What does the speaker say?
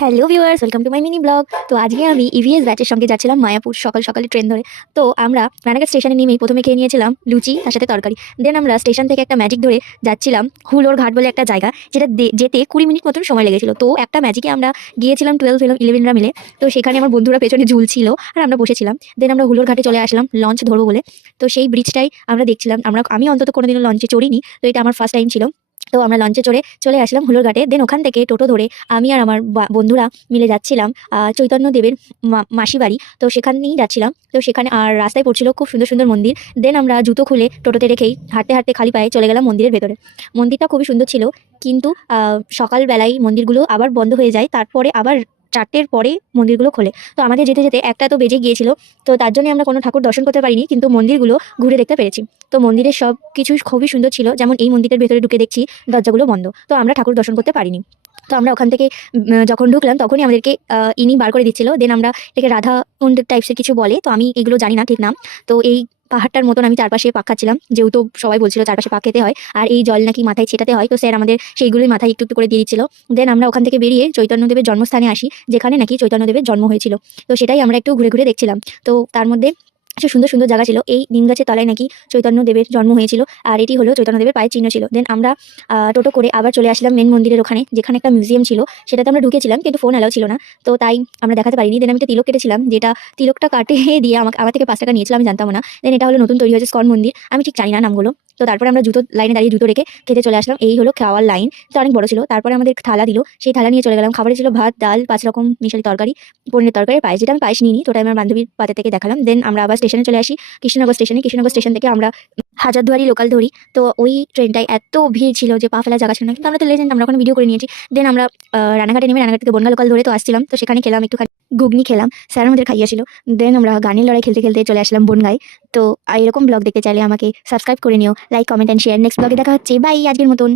Hello viewers, welcome to my mini blog. তো আজকে আমি ইভিএস ব্যাচের সঙ্গে যাচ্ছিলাম মায়াপুর সকাল সকালে ট্রেন ধরে। তো আমরা রানাঘাট স্টেশনে নেমেই প্রথমে খেয়ে নিয়েছিলাম লুচি, তার সাথে তরকারি। দেন আমরা স্টেশন থেকে একটা ম্যাজিক ধরে যাচ্ছিলাম হুলোর ঘাট বলে একটা জায়গা, যেটা যেতে 20 মিনিট মতন সময় লেগেছিল। তো একটা ম্যাজিকে আমরা গিয়েছিলাম 12-11রা মিলে। তো সেখানে আমার বন্ধুরা পেছনে ঝুলছিল আর আমরা বসেছিলাম। দেন আমরা হুলোর ঘাটে চলে আসলাম লঞ্চ ধরবো বলে। তো সেই ব্রিজটাই আমরা দেখছিলাম। আমি অন্তত কোনোদিনও লঞ্চে চড়িনি, তো এটা আমার ফার্স্ট টাইম ছিল। তো আমরা লঞ্চে চড়ে চলে আসলাম হুলোর ঘাটে। দেন ওখান থেকে টোটো ধরে আমি আর আমার বন্ধুরা মিলে যাচ্ছিলাম চৈতন্যদেবের মাসি বাড়ি। তো সেখানেই যাচ্ছিলাম। তো সেখানে আর রাস্তায় পড়ছিল খুব সুন্দর সুন্দর মন্দির। দেন আমরা জুতো খুলে টোটোতে রেখেই হাঁটতে হাঁটতে খালি পায়ে চলে গেলাম মন্দিরের ভেতরে। মন্দিরটা খুবই সুন্দর ছিল, কিন্তু সকালবেলায় মন্দিরগুলো আবার বন্ধ হয়ে যায়, তারপরে আবার 4টের পরে মন্দিরগুলো খোলে। তো আমাদের যেতে যেতে একটা তো বেজে গিয়েছিল। তো তার জন্য আমরা কোনো ঠাকুর দর্শন করতে পারিনি, কিন্তু মন্দিরগুলো ঘুরে দেখতে পেরেছি। তো মন্দিরের সব কিছু খুবই সুন্দর ছিল, যেমন এই মন্দিরের ভেতরে ঢুকে দেখছি দরজাগুলো বন্ধ, তো আমরা ঠাকুর দর্শন করতে পারিনি। তো আমরা ওখান থেকে যখন ঢুকলাম তখনই আমাদেরকে ইনি বার করে দিচ্ছিল। দেন আমরা এটাকে রাধা কুণ্ড টাইপসের কিছু বলে, তো আমি এগুলো জানি না ঠিক নাম। তো এই পাহাড়টার মতন আমি চারপাশে পাক খাচ্ছিলাম, যেহেতু সবাই বলছিল চারপাশে পাক খেতে হয় আর এই জল নাকি মাথায় ছেটাতে হয়। তো স্যার আমাদের সেইগুলোই মাথায় একটু একটু করে দিয়ে দিচ্ছিল। দেন আমরা ওখান থেকে বেরিয়ে চৈতন্যদেবের জন্মস্থানে আসি, যেখানে নাকি চৈতন্যদেবের জন্ম হয়েছিল। তো সেটাই আমরা একটু ঘুরে ঘুরে দেখছিলাম। তো তার মধ্যে কিছু সুন্দর সুন্দর জায়গা ছিল। এই নিম গাছের তলায় নাকি চৈতন্যদেবের জন্ম হয়েছিল, আর এটি হলো চৈতন্যদেবের পায়ের চিহ্ন ছিল। দেন আমরা টোটো করে আবার চলে আসলাম মেন মন্দিরের ওখানে, যেখানে একটা মিউজিয়াম ছিল। সেটাতে আমরা ঢুকেছিলাম, কিন্তু ফোন অ্যালাউ ছিল না, তো তাই আমরা দেখাতে পারিনি। দেন আমি একটা তিলক কেটেছিলাম, যেটা তিলকটা কাটে দিয়ে আমার থেকে 5 টাকা নিয়েছিল, আমি জানতাম না। দেন এটা হলো নতুন তৈরি হয়েছে স্কন মন্দির, আমি ঠিক জানি না নামগুলো। তো তারপরে আমরা জুতো লাইনে দাঁড়িয়ে জুতো রেখে খেতে চলে আসলাম। এই হলো খাওয়ার লাইন, তো অনেক বড় ছিল। তারপরে আমাদের থালা দিল, সেই থালা নিয়ে চলে গেলাম। খাবারে ছিল ভাত, ডাল, 5 রকম মিশালি তরকারি, পনিরের তরকারি, পায়েস। যেটা আমি পায়েস নিইনি, তো ওটা আমার বান্ধবীর পাতে থেকে দেখালাম। দেন আমরা আবার স্টেশনে চলে আসি, কৃষ্ণনগর স্টেশন থেকে আমরা হাজারদুয়ারি লোকাল ধরি। তো ওই ট্রেনটায় এত ভিড় ছিল যে পা ফেলা জায়গা ছিল না, কিন্তু আমরা তো লেজেন্ড, আমরা ওখানে ভিডিও করে নিয়েছি। দেন আমরা রানাঘাটে নেমে রানাঘাট থেকে বনগা লোকাল ধরে তো আসছিলাম। তো সেখানে খেলাম একটুখানি ঘুগনি খেলাম, স্যার আমাদের খাইয়েছিল। দেন আমরা গানের লড়াই খেলতে খেলতে চলে আসলাম বনগায়। তো এরকম ব্লগ দেখতে চাইলে আমাকে সাবস্ক্রাইব করে নিও, like, comment and share. Next ব্লগে দেখা হচ্ছে, বাই আজকের মতন।